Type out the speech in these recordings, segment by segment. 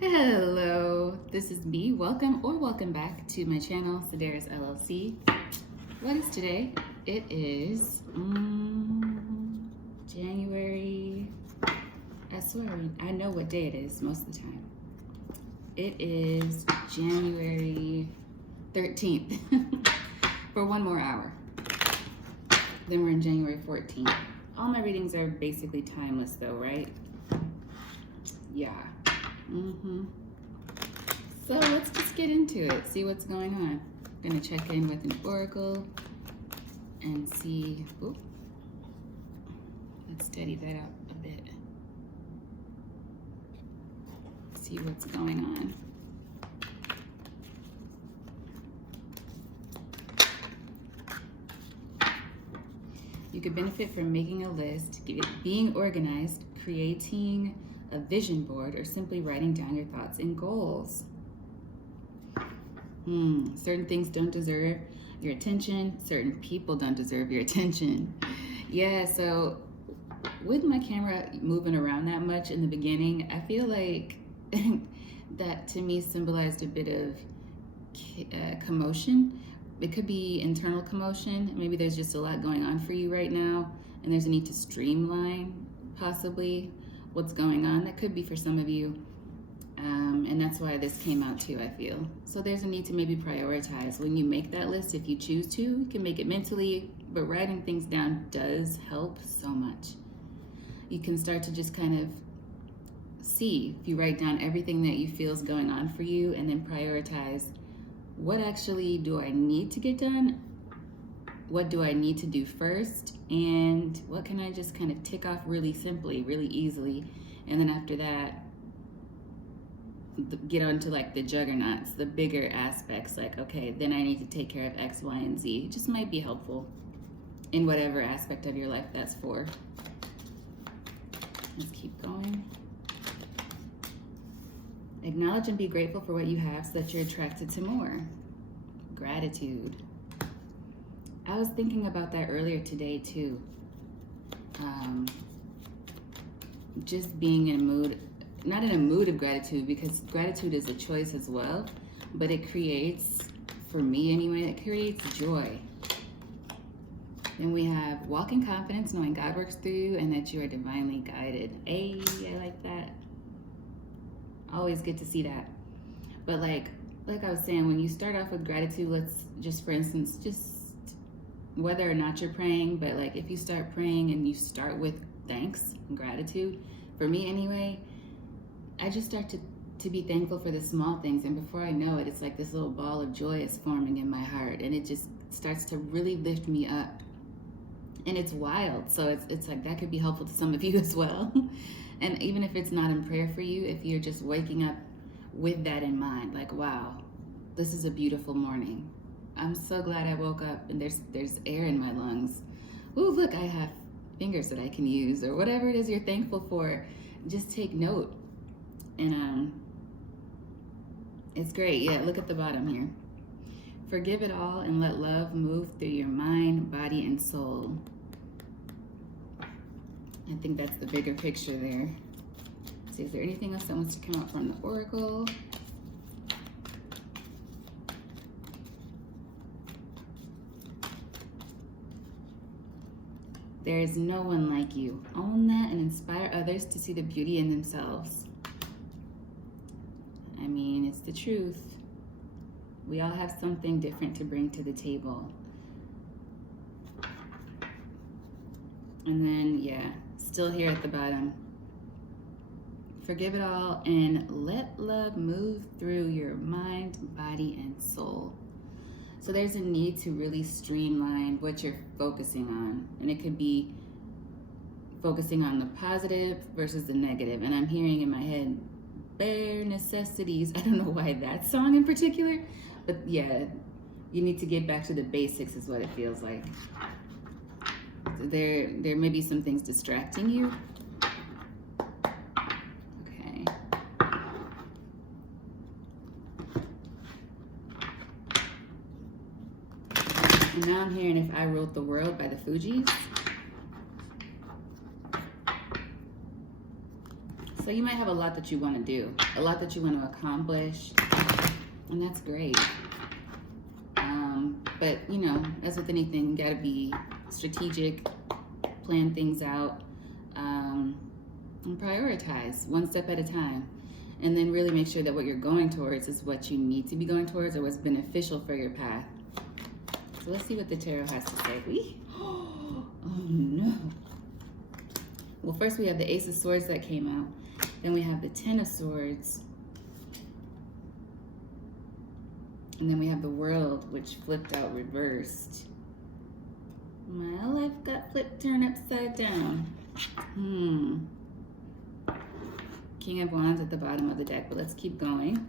Hello, this is me. Welcome or welcome back to my channel, Sedaris LLC. What is today? It is January. I swear I know what day it is most of the time. It is January 13th for one more hour. Then we're in January 14th. All my readings are basically timeless though, right? Yeah. So let's just get into it, see what's going on. I'm gonna check in with an oracle and see. Ooh, let's steady that out a bit. See what's going on. You could benefit from making a list, being organized, creating a vision board, or simply writing down your thoughts and goals. Certain things don't deserve your attention. Certain people don't deserve your attention. Yeah, so with my camera moving around that much in the beginning, I feel like that to me symbolized a bit of commotion. It could be internal commotion. Maybe there's just a lot going on for you right now, and there's a need to streamline possibly what's going on. That could be for some of you, and that's why this came out too, I feel. So there's a need to maybe prioritize when you make that list. If you choose to, you can make it mentally, but writing things down does help so much. You can start to just kind of see, if you write down everything that you feel is going on for you, and then prioritize, what actually do I need to get done? What do I need to do first? And what can I just kind of tick off really simply, really easily? And then after that, get onto like the juggernauts, the bigger aspects, like, okay, then I need to take care of X, Y, and Z. It just might be helpful in whatever aspect of your life that's for. Let's keep going. Acknowledge and be grateful for what you have so that you're attracted to more. Gratitude. I was thinking about that earlier today too. Just being in a mood, not in a mood of gratitude, because gratitude is a choice as well, but it creates, for me anyway, it creates joy. Then we have walk in confidence, knowing God works through you and that you are divinely guided. Hey, I like that. Always good to see that. But like I was saying, when you start off with gratitude, let's just, for instance, just whether or not you're praying, but like if you start praying and you start with thanks and gratitude, for me anyway, I just start to be thankful for the small things, and before I know it, it's like this little ball of joy is forming in my heart, and it just starts to really lift me up. And it's wild, so it's like that could be helpful to some of you as well. And even if it's not in prayer for you, if you're just waking up with that in mind, like, wow, this is a beautiful morning. I'm so glad I woke up and there's air in my lungs. Ooh, look, I have fingers that I can use, or whatever it is you're thankful for. Just take note. And it's great. Yeah, look at the bottom here. Forgive it all and let love move through your mind, body, and soul. I think that's the bigger picture there. Let's see, is there anything else that wants to come out from the oracle? There is no one like you. Own that and inspire others to see the beauty in themselves. I mean, it's the truth. We all have something different to bring to the table. And then, yeah, still here at the bottom. Forgive it all and let love move through your mind, body, and soul. So there's a need to really streamline what you're focusing on. And it could be focusing on the positive versus the negative. And I'm hearing in my head, bare necessities. I don't know why that song in particular, but yeah, you need to get back to the basics is what it feels like. There may be some things distracting you. Okay. And now I'm hearing If I Ruled the World by the Fugees. So So you might have a lot that you want to do, a lot that you want to accomplish, and that's great. But, you know, as with anything, you got to be strategic, plan things out, and prioritize one step at a time. And then really make sure that what you're going towards is what you need to be going towards or what's beneficial for your path. So let's see what the tarot has to say. Oh no. Well, first we have the Ace of Swords that came out. Then we have the Ten of Swords. And then we have the World, which flipped out reversed. My life got flipped, turned upside down. King of Wands at the bottom of the deck, but let's keep going.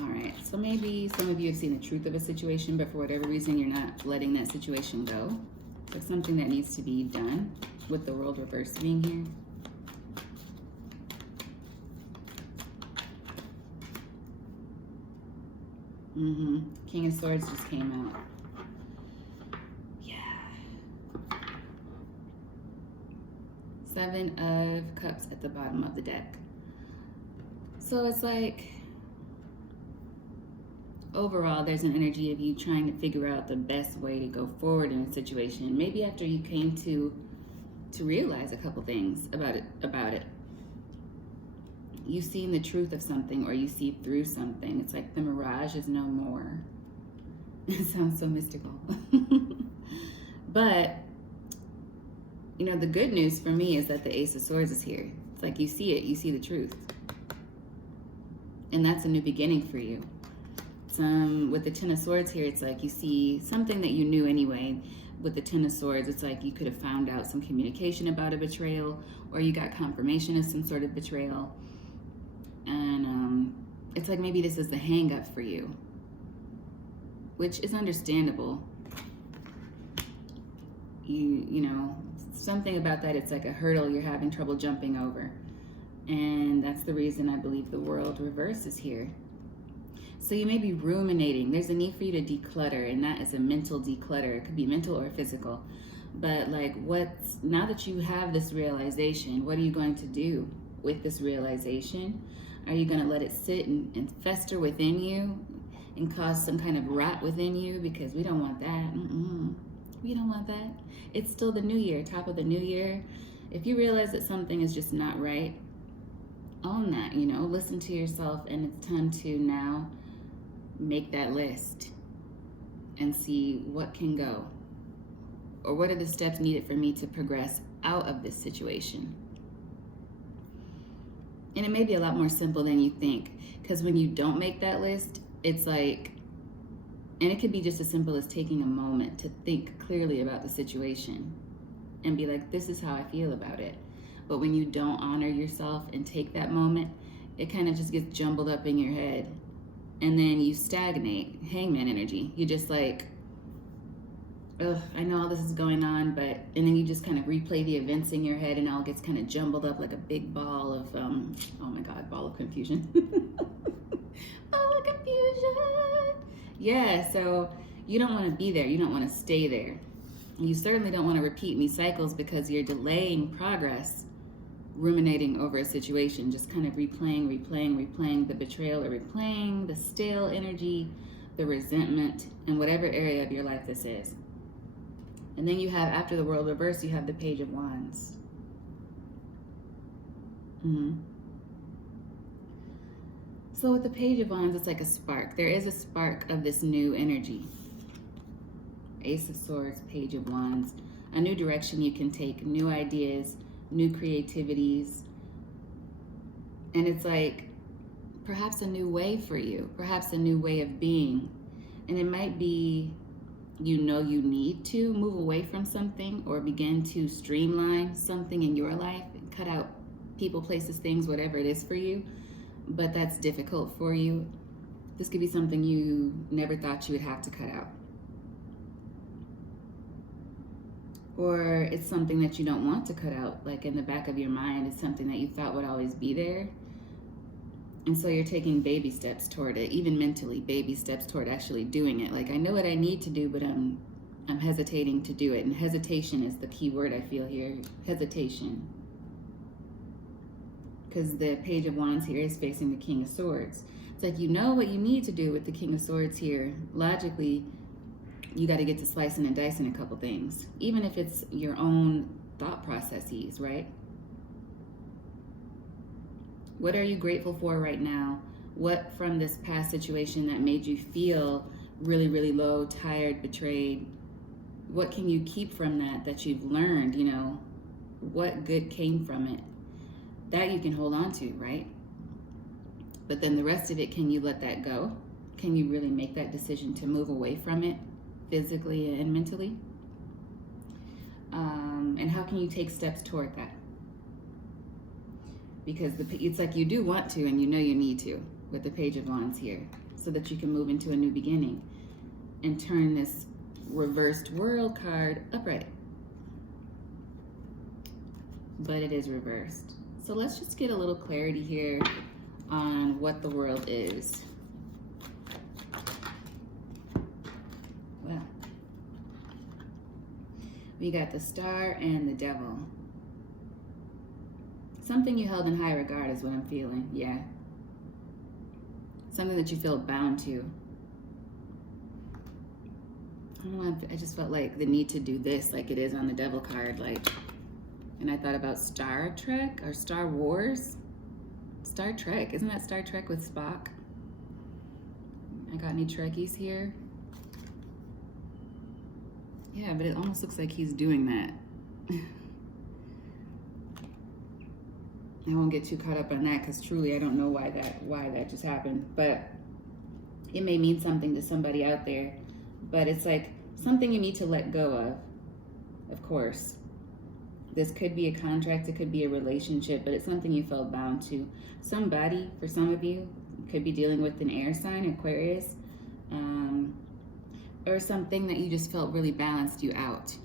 All right, so maybe some of you have seen the truth of a situation, but for whatever reason, you're not letting that situation go. There's something that needs to be done with the World reverse being here. King of Swords just came out. Yeah. Seven of Cups at the bottom of the deck. So it's like, overall, there's an energy of you trying to figure out the best way to go forward in a situation. Maybe after you came to realize a couple things about it. You've seen the truth of something, or you see through something. It's like the mirage is no more. It sounds so mystical. But, you know, the good news for me is that the Ace of Swords is here. It's like you see it, you see the truth. And that's a new beginning for you. With the Ten of Swords here, it's like you see something that you knew anyway. With the Ten of Swords, it's like you could have found out some communication about a betrayal, or you got confirmation of some sort of betrayal. And it's like maybe this is the hang up for you, which is understandable. You know, something about that, it's like a hurdle you're having trouble jumping over. And that's the reason I believe the World reverse is here. So you may be ruminating. There's a need for you to declutter, and that is a mental declutter. It could be mental or physical. But like, now that you have this realization, what are you going to do with this realization? Are you going to let it sit and fester within you and cause some kind of rot within you? Because we don't want that. We don't want that. It's still the new year, top of the new year. If you realize that something is just not right, own that, you know, listen to yourself, and it's time to now make that list and see what can go, or what are the steps needed for me to progress out of this situation. And it may be a lot more simple than you think, because when you don't make that list, it's like, and it could be just as simple as taking a moment to think clearly about the situation and be like, this is how I feel about it. But when you don't honor yourself and take that moment, it kind of just gets jumbled up in your head, and then you stagnate. Hangman energy. You just like, ugh, I know all this is going on, but, and then you just kind of replay the events in your head, and it all gets kind of jumbled up like a big ball of, oh my God, ball of confusion. Ball of confusion. Yeah, so you don't want to be there. You don't want to stay there. You certainly don't want to repeat these cycles, because you're delaying progress, ruminating over a situation, just kind of replaying the betrayal, or replaying the stale energy, the resentment, in whatever area of your life this is. And then you have, after the World reverse, you have the Page of Wands. So with the Page of Wands, it's like a spark. There is a spark of this new energy. Ace of Swords, Page of Wands. A new direction you can take, new ideas, new creativities. And it's like perhaps a new way for you, perhaps a new way of being. And it might be, you know, you need to move away from something, or begin to streamline something in your life, cut out people, places, things, whatever it is for you. But that's difficult for you. This could be something you never thought you would have to cut out. Or it's something that you don't want to cut out, like in the back of your mind, it's something that you thought would always be there. And so you're taking baby steps toward it, even mentally, baby steps toward actually doing it. Like, I know what I need to do, but I'm I'm hesitating to do it. And hesitation is the key word I feel here. Hesitation. Because the Page of Wands here is facing the King of Swords. It's like, you know what you need to do with the King of Swords here. Logically, you got to get to slicing and dicing a couple things. Even if it's your own thought processes, right? What are you grateful for right now? What from this past situation that made you feel really, really low, tired, betrayed? What can you keep from that you've learned, you know? What good came from it? That you can hold on to, right? But then the rest of it, can you let that go? Can you really make that decision to move away from it physically and mentally? And how can you take steps toward that? Because it's like you do want to, and you know you need to, with the Page of Wands here, so that you can move into a new beginning and turn this reversed World card upright. But it is reversed. So let's just get a little clarity here on what the World is. Well, we got the Star and the Devil. Something you held in high regard is what I'm feeling, yeah. Something that you feel bound to. I don't know, I just felt like the need to do this, like it is on the Devil card, like, and I thought about Star Trek or Star Wars. Star Trek, isn't that Star Trek with Spock? I got any Trekkies here? Yeah, but it almost looks like he's doing that. I won't get too caught up on that because truly I don't know why that just happened. But it may mean something to somebody out there. But it's like something you need to let go of course. This could be a contract, it could be a relationship, but it's something you felt bound to. Somebody, for some of you, could be dealing with an air sign, Aquarius, or something that you just felt really balanced you out.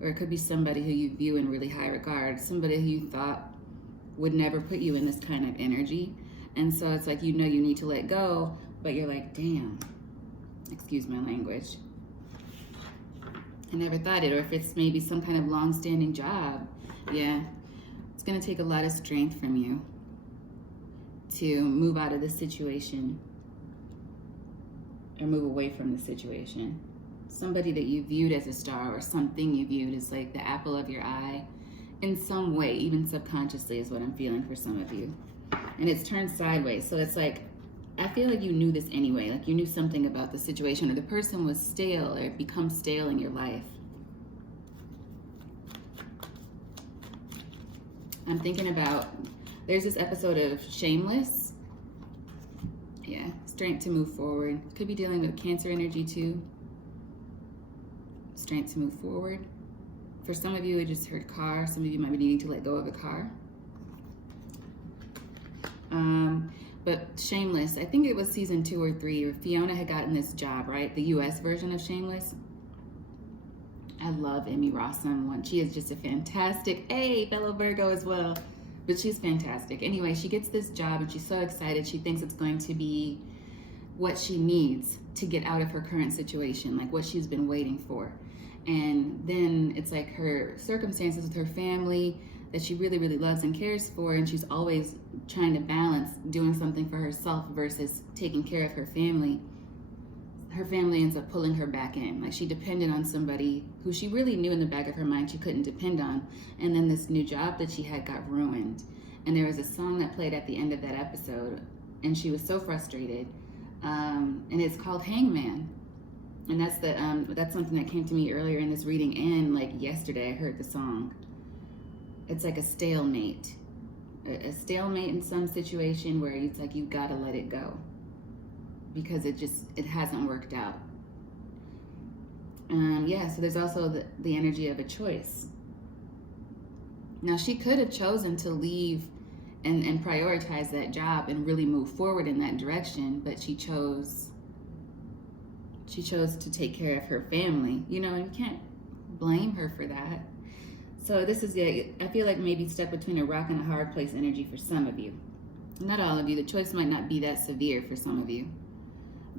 Or it could be somebody who you view in really high regard, somebody who you thought would never put you in this kind of energy. And so it's like, you know you need to let go, but you're like, damn, excuse my language, I never thought it. Or if it's maybe some kind of long-standing job, yeah, it's gonna take a lot of strength from you to move out of this situation or move away from the situation. Somebody that you viewed as a star or something you viewed as like the apple of your eye in some way, even subconsciously, is what I'm feeling for some of you. And it's turned sideways. So it's like, I feel like you knew this anyway, like you knew something about the situation, or the person was stale or become stale in your life. I'm thinking about, there's this episode of Shameless. Yeah, strength to move forward. Could be dealing with Cancer energy too. Strength to move forward. For some of you, I just heard car. Some of you might be needing to let go of a car. But Shameless, I think it was season 2 or 3, where Fiona had gotten this job, right? The US version of Shameless. I love Emmy Rossum one. She is just a fantastic, fellow Virgo as well. But she's fantastic. Anyway, she gets this job and she's so excited. She thinks it's going to be what she needs to get out of her current situation, like what she's been waiting for. And then it's like her circumstances with her family that she really, really loves and cares for, and she's always trying to balance doing something for herself versus taking care of her family. Her family ends up pulling her back in. Like, she depended on somebody who she really knew in the back of her mind she couldn't depend on. And then this new job that she had got ruined. And there was a song that played at the end of that episode, and she was so frustrated. And it's called Hangman. And that's something that came to me earlier in this reading, and like yesterday I heard the song. It's like a stalemate. A stalemate in some situation where it's like you've got to let it go because it hasn't worked out. So there's also the energy of a choice. Now, she could have chosen to leave and prioritize that job and really move forward in that direction, but she chose to take care of her family, and you can't blame her for that. So this is, I feel like maybe stuck between a rock and a hard place energy for some of you. Not all of you. The choice might not be that severe for some of you.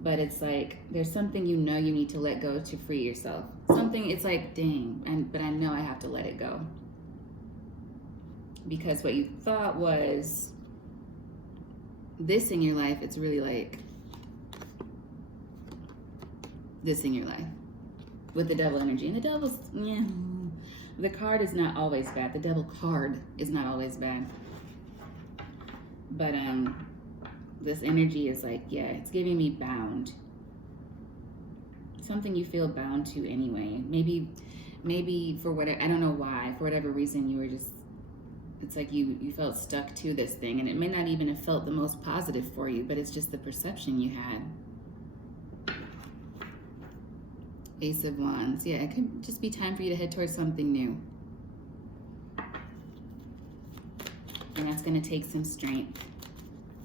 but it's like there's something you know you need to let go to free yourself. Something, it's like, dang, but I know I have to let it go. Because what you thought was this in your life, it's really like this in your life with the devil energy. And the devil's, yeah, the card is not always bad. The devil card is not always bad. But this energy is like, yeah, it's giving me bound. Something you feel bound to anyway. Maybe for whatever, I don't know why, for whatever reason you were just, it's like you felt stuck to this thing, and it may not even have felt the most positive for you, but it's just the perception you had. Ace of Wands. Yeah, it could just be time for you to head towards something new. And that's going to take some strength.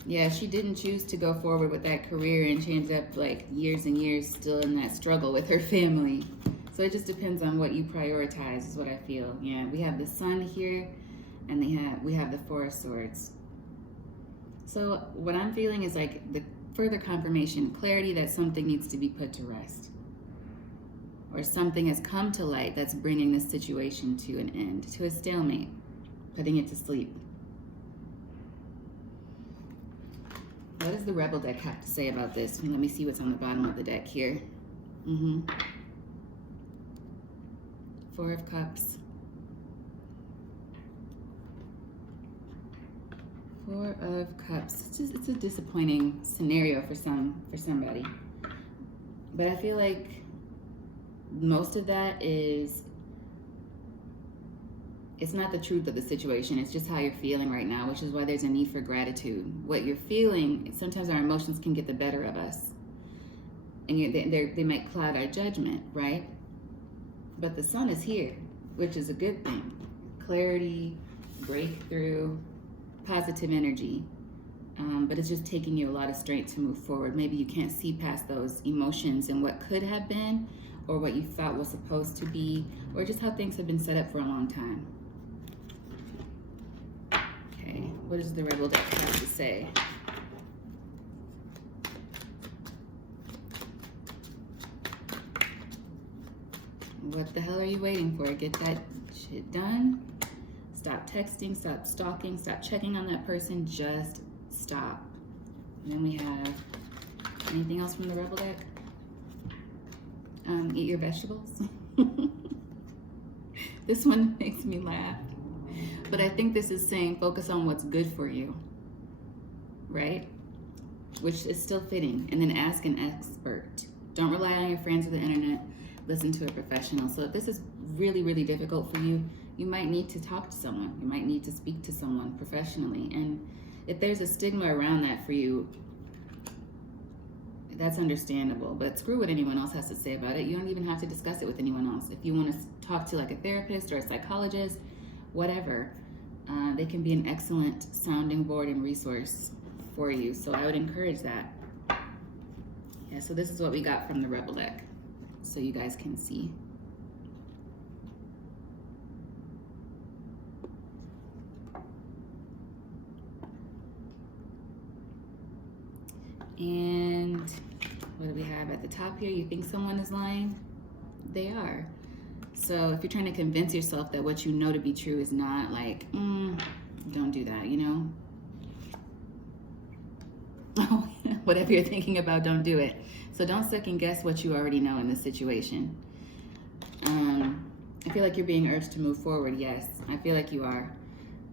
Yeah, she didn't choose to go forward with that career, and she ended up like years and years still in that struggle with her family. So it just depends on what you prioritize, is what I feel. Yeah, we have the Sun here, and we have the Four of Swords. So what I'm feeling is like the further confirmation, clarity that something needs to be put to rest. Or something has come to light that's bringing this situation to an end, to a stalemate, putting it to sleep. What does the Rebel deck have to say about this? Let me see what's on the bottom of the deck here. Four of Cups. Four of Cups. It's a disappointing scenario for somebody. But I feel like most of that is, it's not the truth of the situation. It's just how you're feeling right now, which is why there's a need for gratitude. What you're feeling, sometimes our emotions can get the better of us. And they might cloud our judgment, right? But the Sun is here, which is a good thing. Clarity, breakthrough, positive energy. But it's just taking you a lot of strength to move forward. Maybe you can't see past those emotions and what could have been, or what you thought was supposed to be, or just how things have been set up for a long time. Okay, what does the Rebel deck have to say? What the hell are you waiting for? Get that shit done. Stop texting, stop stalking, stop checking on that person, just stop. And then we have, anything else from the Rebel deck? Eat your vegetables. This one makes me laugh. But I think this is saying focus on what's good for you, right? Which is still fitting. And then ask an expert. Don't rely on your friends or the internet. Listen to a professional. So if this is really, really difficult for you, you might need to talk to someone. You might need to speak to someone professionally. And if there's a stigma around that for you, that's understandable, but screw what anyone else has to say about it. You don't even have to discuss it with anyone else. If you want to talk to like a therapist or a psychologist, whatever, they can be an excellent sounding board and resource for you. So I would encourage that. Yeah, so this is what we got from the Rebel deck, so you guys can see. And what do we have at the top here? You think someone is lying? They are. So if you're trying to convince yourself that what you know to be true is not, like, don't do that, you know? Oh, whatever you're thinking about, don't do it. So don't second guess what you already know in this situation. I feel like you're being urged to move forward. Yes, I feel like you are.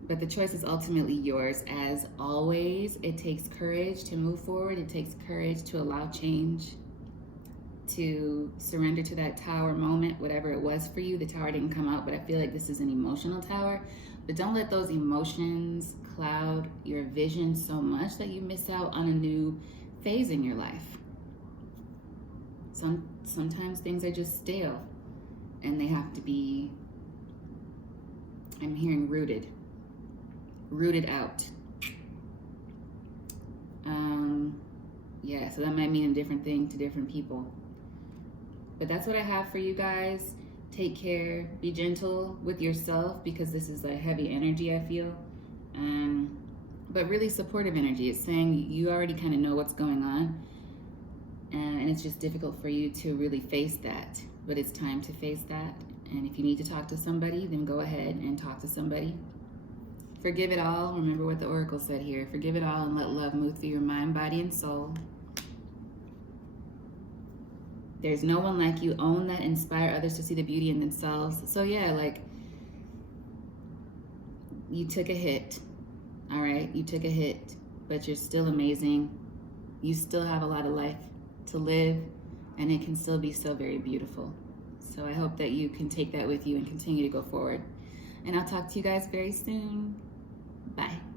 But the choice is ultimately yours. As always, it takes courage to move forward. It takes courage to allow change, to surrender to that tower moment, whatever it was for you. The tower didn't come out, but I feel like this is an emotional tower. But don't let those emotions cloud your vision so much that you miss out on a new phase in your life. Sometimes things are just stale, and they have to be, I'm hearing rooted out. Yeah, so that might mean a different thing to different people. But that's what I have for you guys. Take care, be gentle with yourself, because this is a heavy energy, I feel. But really supportive energy. It's saying you already kind of know what's going on. and it's just difficult for you to really face that. But it's time to face that. And if you need to talk to somebody, then go ahead and talk to somebody. Forgive it all. Remember what the oracle said here. Forgive it all and let love move through your mind, body, and soul. There's no one like you. Own that. Inspire others to see the beauty in themselves. So yeah, like, you took a hit. All right? You took a hit, but you're still amazing. You still have a lot of life to live, and it can still be so very beautiful. So I hope that you can take that with you and continue to go forward. And I'll talk to you guys very soon. Bye.